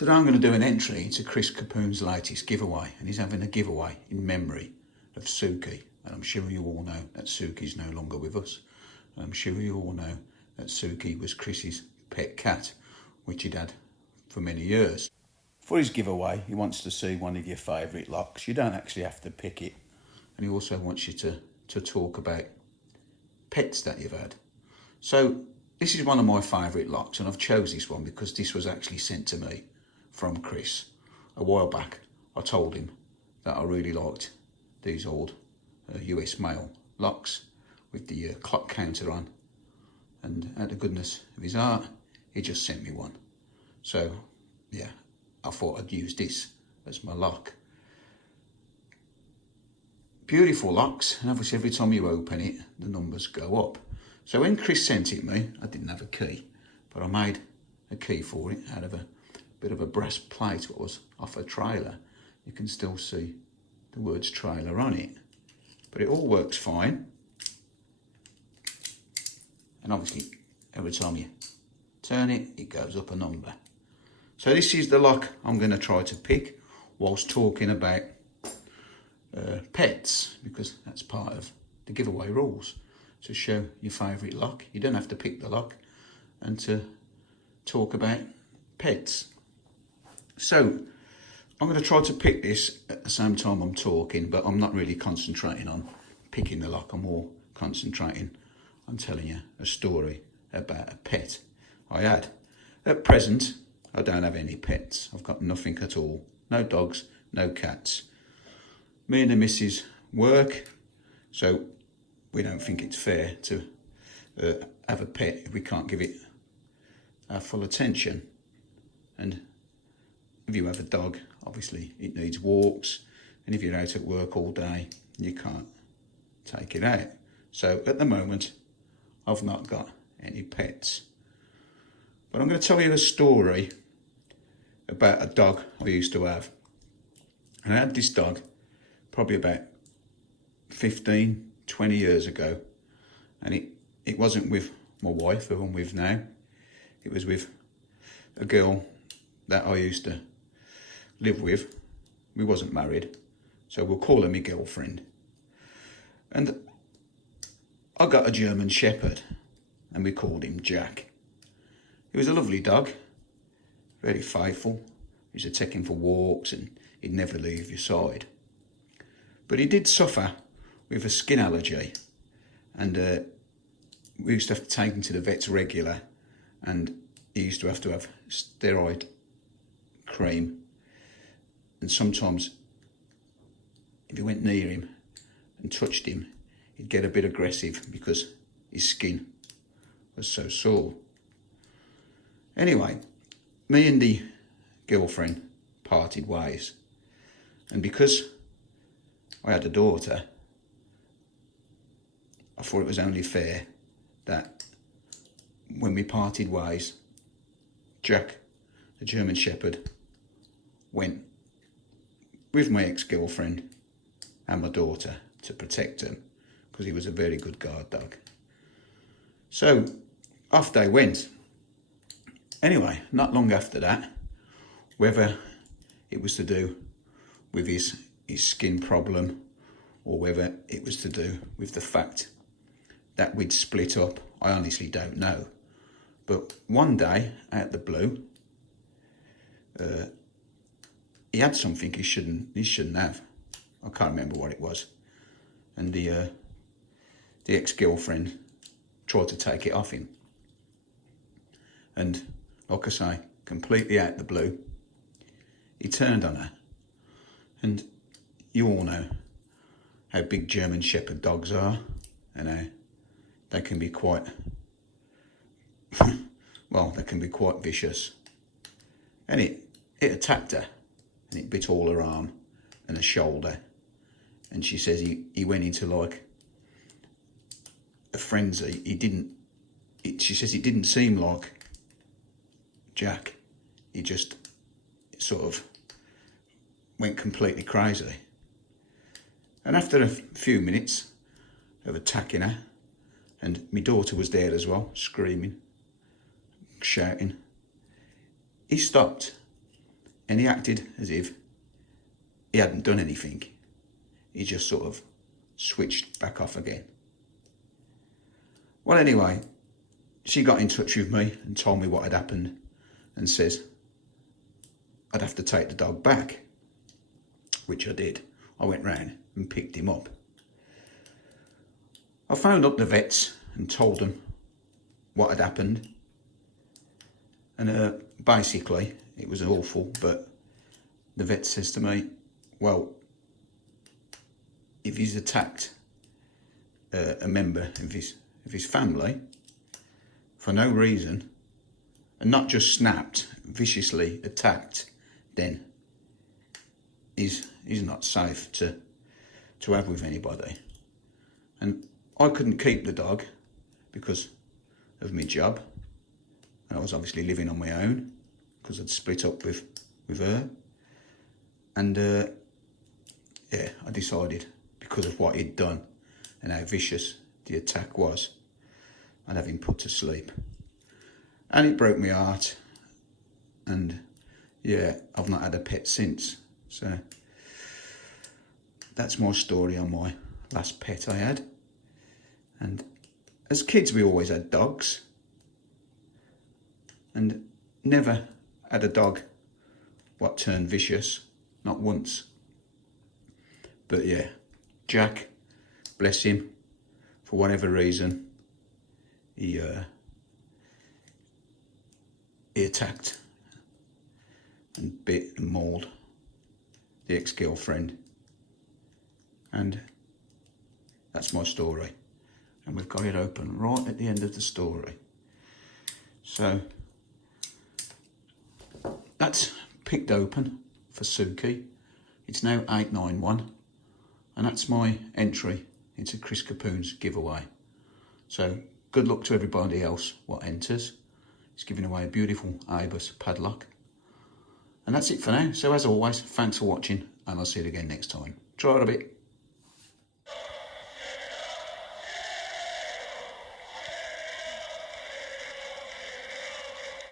Today I'm going to do an entry into Chris Capune's latest giveaway, and he's having a giveaway in memory of Suki. And I'm sure you all know that Suki's no longer with us. And I'm sure you all know that Suki was Chris's pet cat, which he'd had for many years. For his giveaway, he wants to see one of your favourite locks. You don't actually have to pick it. And he also wants you to talk about pets that you've had. So this is one of my favourite locks, and I've chose this one because this was actually sent to me from Chris a while back. I told him that I really liked these old US mail locks with the clock counter on, and out of the goodness of his heart, he just sent me one. So yeah, I thought I'd use this as my lock. Beautiful locks, and obviously every time you open it, the numbers go up. So when Chris sent it me, I didn't have a key, but I made a key for it out of a bit of a brass plate that was off a trailer. You can still see the words trailer on it, but it all works fine. And obviously every time you turn it, it goes up a number. So this is the lock I'm going to try to pick whilst talking about pets, because that's part of the giveaway rules, to show your favourite lock. You don't have to pick the lock, and to talk about pets. So I'm going to try to pick this at the same time I'm talking, but I'm not really concentrating on picking the lock. I'm more concentrating on telling you a story about a pet I had. At present, I don't have any pets. I've got nothing at all. No dogs, no cats. Me and the missus work, so we don't think it's fair to have a pet if we can't give it our full attention. And if you have a dog, obviously it needs walks, and if you're out at work all day, you can't take it out. So at the moment, I've not got any pets. But I'm going to tell you a story about a dog I used to have. And I had this dog probably about 15, 20 years ago, and it wasn't with my wife, who I'm with now. It was with a girl that I used to live with. We wasn't married, so we'll call her my girlfriend. And I got a German Shepherd, and we called him Jack. He was a lovely dog, very faithful. We used to take him for walks, and he'd never leave your side. But he did suffer with a skin allergy, and we used to have to take him to the vets regular, and he used to have steroid cream, and sometimes if you went near him and touched him, he'd get a bit aggressive because his skin was so sore. Anyway, me and the girlfriend parted ways, and because I had a daughter, I thought it was only fair that when we parted ways, Jack, the German Shepherd, went with my ex-girlfriend and my daughter to protect him, because he was a very good guard dog. So off they went. Anyway, not long after that, whether it was to do with his skin problem, or whether it was to do with the fact that we'd split up, I honestly don't know. But one day, out of the blue, he had something he shouldn't have. I can't remember what it was. And the ex-girlfriend tried to take it off him. And like I say, completely out of the blue, he turned on her. And you all know how big German Shepherd dogs are, and how they can be quite, well, they can be quite vicious. And it attacked her, and it bit all her arm and her shoulder. And she says he went into like a frenzy. She says it didn't seem like Jack. He just sort of went completely crazy. And after a few minutes of attacking her, and my daughter was there as well, screaming, shouting, he stopped and he acted as if he hadn't done anything. He just sort of switched back off again. Well, anyway, she got in touch with me and told me what had happened and says I'd have to take the dog back, which I did. I went round and picked him up. I phoned up the vets and told them what had happened, and basically it was awful, but the vet says to me, well, if he's attacked a member of his family for no reason, and not just snapped, viciously attacked, then he's not safe to have with anybody. And I couldn't keep the dog because of my job, and I was obviously living on my own because I'd split up with her. And yeah, I decided, because of what he'd done and how vicious the attack was, I'd have him put to sleep. And it broke my heart, and yeah, I've not had a pet since. So that's my story on my last pet I had. And as kids we always had dogs, and never had a dog what turned vicious, not once. But yeah, Jack, bless him, for whatever reason, he attacked and bit and mauled the ex-girlfriend. And that's my story. And we've got it open right at the end of the story. So that's picked open for Suki. It's now 891, and that's my entry into Chris Capune's giveaway. So good luck to everybody else what enters. He's giving away a beautiful Abus padlock. And that's it for now. So as always, thanks for watching, and I'll see you again next time. Try it a bit.